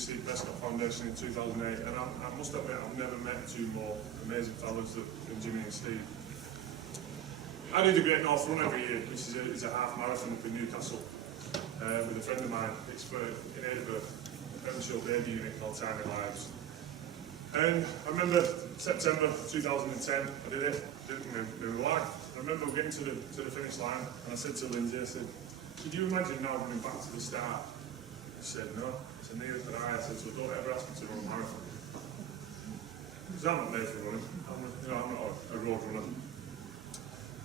the Steve Prescott Foundation in 2008, and I must admit I've never met two more amazing fellas than Jimmy and Steve. I do the Great North Run every year, which is a half marathon up in Newcastle, with a friend of mine, expert in aid of a premature baby unit called Tiny Lives. And I remember September 2010, I did it in my life. I remember getting to the finish line, and I said to Lindsay, I said, could you imagine now running back to the start? She said, no. I said, neither could I. I said, so don't ever ask me to run a marathon. Because I'm not made for running. I'm not a road runner.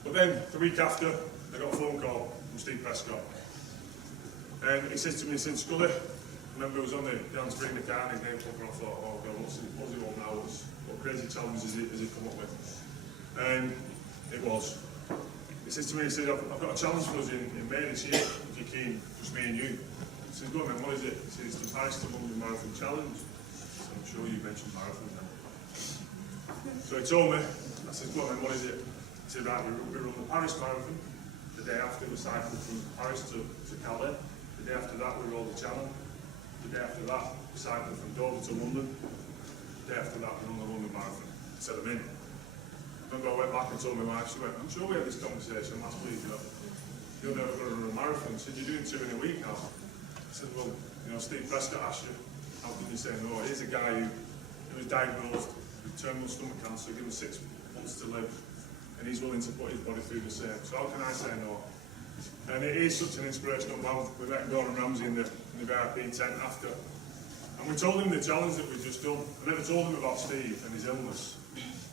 But then, the week after, I got a phone call from Steve Prescott. And he says to me, he said, Scully, I remember it was on the hands free in the car, and his name came up, and I thought, oh God, what's he want now? What crazy challenges has he come up with? And it was. He says to me, he said, I've got a challenge for us in May this year, if you're keen, just me and you. He says, go on then, what is it? He says, it's the Paris to London Marathon Challenge. So I'm sure you mentioned marathon now. So he told me, I said, go on then, what is it? He said, right, we run the Paris Marathon. The day after, we cycled from Paris to Calais. The day after that, we rolled the Channel. The day after that, we cycled from Dover to London. The day after that, we run the London Marathon. I said, I'm in. I went back and told my wife, she went, I'm sure we had this conversation last week, you're never going to run a marathon. She said, you're doing 2 in a week now. I said, well, Steve Prescott asked you, how can you say no? Here's a guy who was diagnosed with terminal stomach cancer, given 6 months to live, and he's willing to put his body through the same. So how can I say no? And it is such an inspirational man. We met Gordon Ramsay in the VIP tent after, and we told him the challenge that we'd just done. I never told him about Steve and his illness.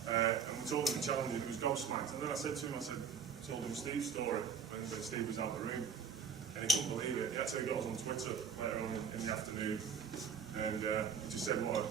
And we told him the challenge, and he was gobsmacked. And then I said to him, I told him Steve's story when Steve was out of the room, and he couldn't believe it. He actually got us on Twitter later on in the afternoon, and he just said what